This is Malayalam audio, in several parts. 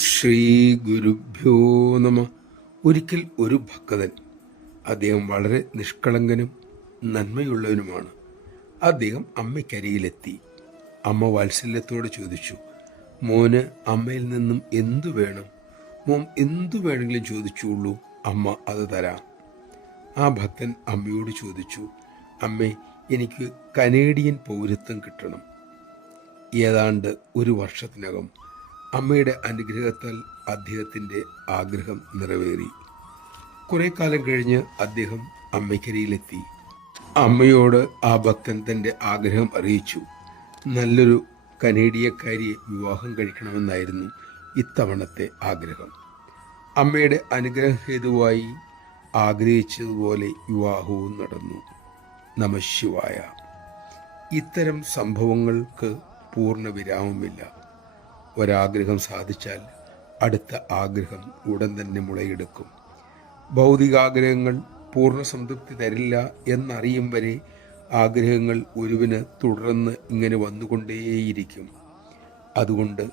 ശ്രീ ഗുരുഭ്യോ നമ. ഒരിക്കൽ ഒരു ഭക്തൻ, അദ്ദേഹം വളരെ നിഷ്കളങ്കനും നന്മയുള്ളവനുമാണ്. അദ്ദേഹം അമ്മയ്ക്കരികിലെത്തി. അമ്മ വാത്സല്യത്തോടെ ചോദിച്ചു, മോന് അമ്മയിൽ നിന്നും എന്തു വേണം? മോൻ എന്തു വേണമെങ്കിലും ചോദിച്ചുള്ളൂ, അമ്മ അത് തരാം. ആ ഭക്തൻ അമ്മയോട് ചോദിച്ചു, അമ്മേ, എനിക്ക് കനേഡിയൻ പൗരത്വം കിട്ടണം. ഏതാണ്ട് ഒരു വർഷത്തിനകം അമ്മയുടെ അനുഗ്രഹത്താൽ അദ്ദേഹത്തിൻ്റെ ആഗ്രഹം നിറവേറി. കുറെ കാലം കഴിഞ്ഞ് അദ്ദേഹം അമ്മയ്ക്കരിയിലെത്തി. അമ്മയോട് ആ ഭക്തൻ തൻ്റെ ആഗ്രഹം അറിയിച്ചു. നല്ലൊരു കനേഡിയക്കാരിയെ വിവാഹം കഴിക്കണമെന്നായിരുന്നു ഇത്തവണത്തെ ആഗ്രഹം. അമ്മയുടെ അനുഗ്രഹ ഹേതുവായി ആഗ്രഹിച്ചതുപോലെ വിവാഹവും നടന്നു. നമഃശിവായ. ഇത്തരം സംഭവങ്ങൾക്ക് പൂർണ്ണ വിരാമമില്ല. ഒരാഗ്രഹം സാധിച്ചാൽ അടുത്ത ആഗ്രഹം ഉടൻ തന്നെ മുളയെടുക്കും. ഭൗതികാഗ്രഹങ്ങൾ പൂർണ്ണ സംതൃപ്തി തരില്ല എന്നറിയും വരെ ആഗ്രഹങ്ങൾ ഒരുവിന് തുടർന്ന് ഇങ്ങനെ വന്നുകൊണ്ടേയിരിക്കും. അതുകൊണ്ട്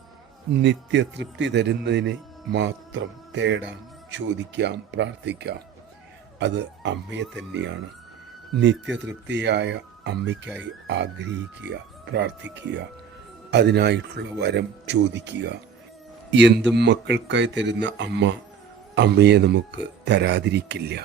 നിത്യതൃപ്തി തരുന്നതിനെ മാത്രം തേടാം, ചോദിക്കാം, പ്രാർത്ഥിക്കാം. അത് അമ്മയെ തന്നെയാണ്. നിത്യതൃപ്തിയായ അമ്മയ്ക്കായി ആഗ്രഹിക്കുക, പ്രാർത്ഥിക്കുക, അതിനായിട്ടുള്ള വരം ചോദിക്കുക. എന്തും മക്കൾക്കായി തരുന്ന അമ്മ അമ്മയെ നമുക്ക് തരാതിരിക്കില്ല.